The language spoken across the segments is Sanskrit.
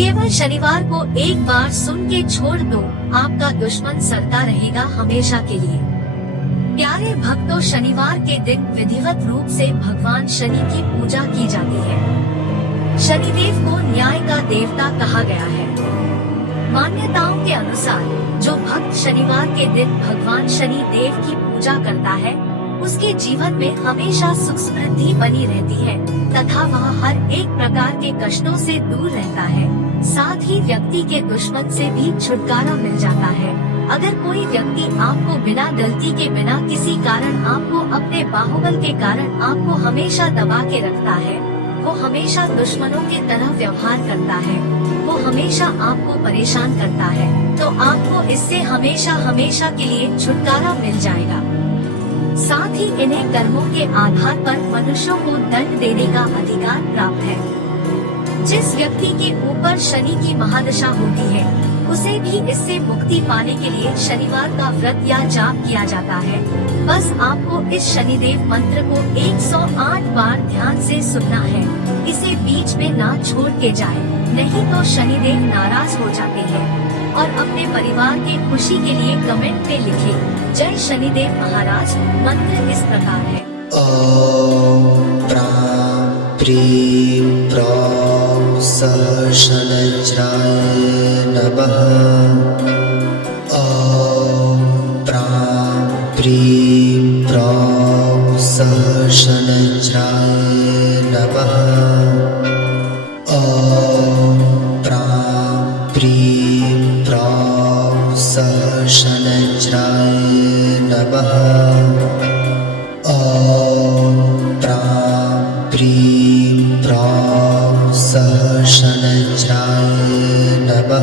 केवल शनिवार को एक बार सुन के छोड़ दो, आपका दुश्मन सड़ता रहेगा हमेशा के लिए। प्यारे भक्तों, शनिवार के दिन विधिवत रूप से भगवान शनि की पूजा की जाती है। शनिदेव को न्याय का देवता कहा गया है। मान्यताओं के अनुसार जो भक्त शनिवार के दिन भगवान शनि देव की पूजा करता है, उसके जीवन में हमेशा सुख समृद्धि बनी रहती है तथा वह हर एक प्रकार के कष्टों से दूर रहता है। साथ ही व्यक्ति के दुश्मन से भी छुटकारा मिल जाता है। अगर कोई व्यक्ति आपको बिना गलती के, बिना किसी कारण आपको अपने बाहुबल के कारण आपको हमेशा दबा के रखता है, वो हमेशा दुश्मनों की तरह व्यवहार करता है, वो हमेशा आपको परेशान करता है, तो आपको इससे हमेशा हमेशा के लिए छुटकारा मिल जाएगा। साथ ही इन्हें कर्मों के आधार पर मनुष्यों को दंड देने का अधिकार प्राप्त है। जिस व्यक्ति के ऊपर शनि की महादशा होती है, उसे भी इससे मुक्ति पाने के लिए शनिवार का व्रत या जाप किया जाता है। बस आपको इस शनिदेव मंत्र को 108 बार ध्यान से सुनना है। इसे बीच में ना छोड़ के जाए, नहीं तो शनिदेव नाराज हो जाते हैं। और अपने परिवार की खुशी के लिए कमेंट में लिखें, जय शनिदेव महाराज। मंत्र इस प्रकार है। ॐ प्रां प्रीं प्रौं सः शनैश्चराय नमः। ॐ प्रां प्रीं प्रौं सः शनैश्चराय नमः। ॐ प्रां प्रीं प्रौं सः शनैश्चराय नमः। ॐ प्रां प्रीं प्रौं सः शनैश्चराय नमः।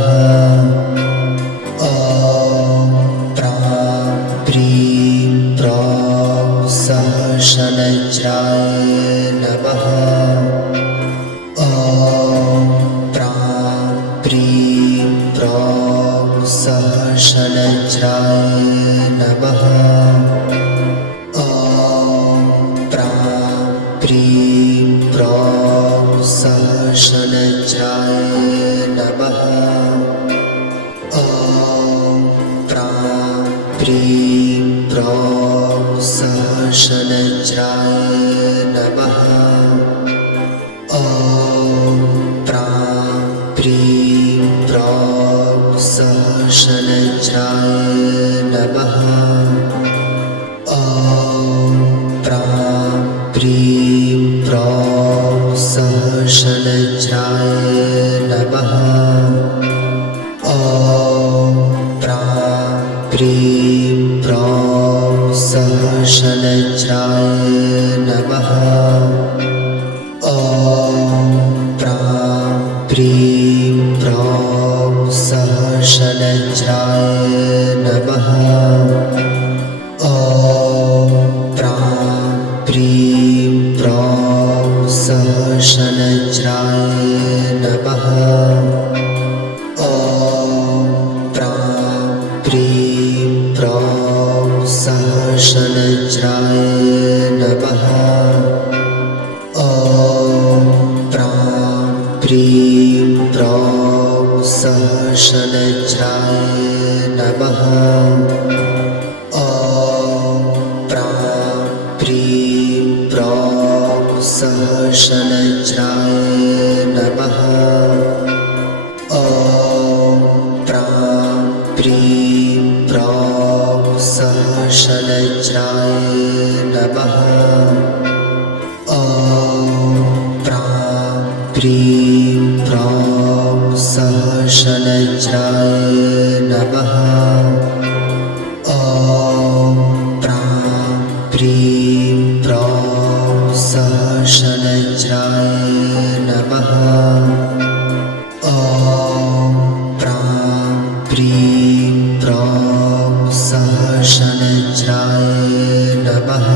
ॐ प्रां प्रीं प्रौं सः शनैश्चराय नमः। ॐ प्रां प्रीं प्रौं सः शनैश्चराय नमः। प्रीं प्रौं सः शनैश्चराय नमः। ॐ प्रां प्रीं प्रौं सः शनैश्चराय नमः। ॐ प्रां प्रीं प्रौं सः शनैश्चराय नमः। ॐ प्रां प्रीं प्रौं सः शनैश्चराय नमः। ॐ प्रां प्रीं प्रौं सः शनैश्चराय नमः। ॐ प्रां प्रीं प्रौं सः शनैश्चराय नमः। ॐ प्रां प्रीं प्रौं सः शनैश्चराय नमः। ॐ प्रां प्रीं प्रौं सः शनैश्चराय नमः। ॐ प्रां प्रीं प्रौं सः शनैश्चराय नमः। ॐ प्रां प्रीं प्रौं सः शनैश्चराय नमः। ॐ प्रां प्रीं प्रौं सः शनैश्चराय नमः। ॐ प्रां प्रीं प्रौं सः शनैश्चराय नमः। ॐ प्रां प्रीं प्रौं सः शनैश्चराय नमः। ॐ प्रां प्रीं प्रौं सः शनैश्चराय नमः।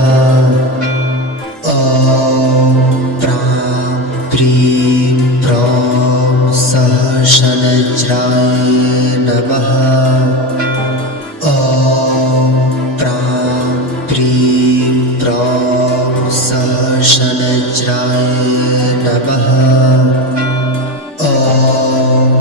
ॐ प्रां प्रीं प्रौं सः शनैश्चराय नमः। ॐ प्रां प्रीं प्रौं सः शनैश्चराय नमः। ॐ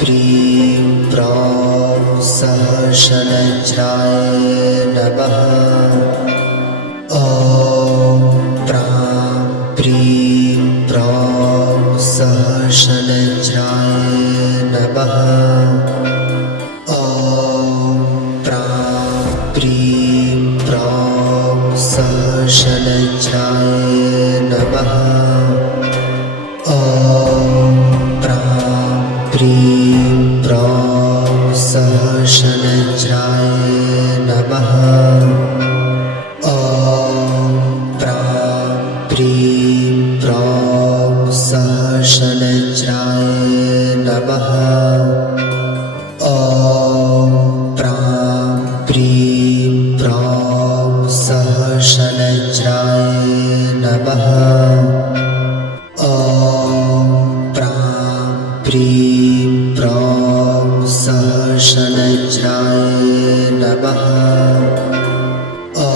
प्रीं प्रौं सहस्रज्राय नमः। ॐ प्रां प्रीं प्रौं सहस्रज्राय नमः। ॐ प्रां प्रीं प्रौं सहस्रज्राय नमः। ॐ प्रां प्रीं प्रौं सहस्रज्राय नमः। ॐ प्रां प्रीं प्रौं सहस्रज्राय नमः। ॐ प्रां प्रीं प्रौं सहस्रज्राय नमः। ॐ प्रां प्रीं प्रौं सहस्रज्राय नमः। ॐ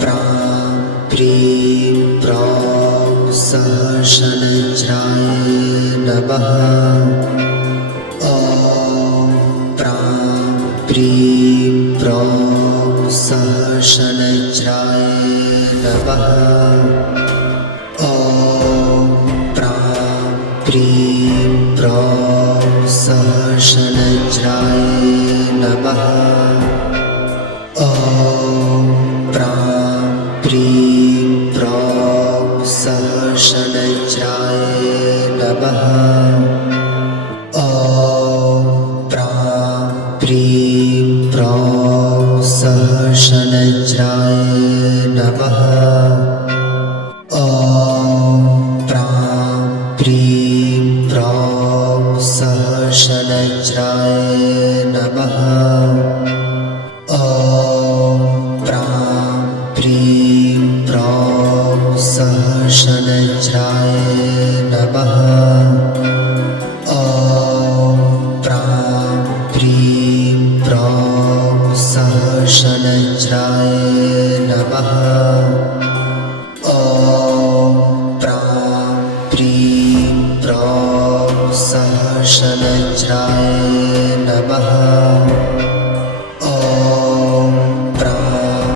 प्रां प्रीं प्रौं सहस्रज्राय नमः। ॐ प्रां प्रीं प्रौं सहस्रज्राय नमः। ॐ प्रां प्रीं प्रौं सहस्रज्राय नमः। ॐ प्रां प्रीं प्रौं सहस्रज्राय नमः। ॐ प्रां प्रीं प्रौं सहस्रज्राय नमः। ॐ प्रां प्रीं प्रौं सहस्रज्राय नमः। ॐ प्रां प्रीं प्रौं सहस्रज्राय नमः। ॐ प्रां प्रीं प्रौं सहस्रज्राय नमः। ॐ प्रां प्रीं प्रौं सहस्रज्राय नमः।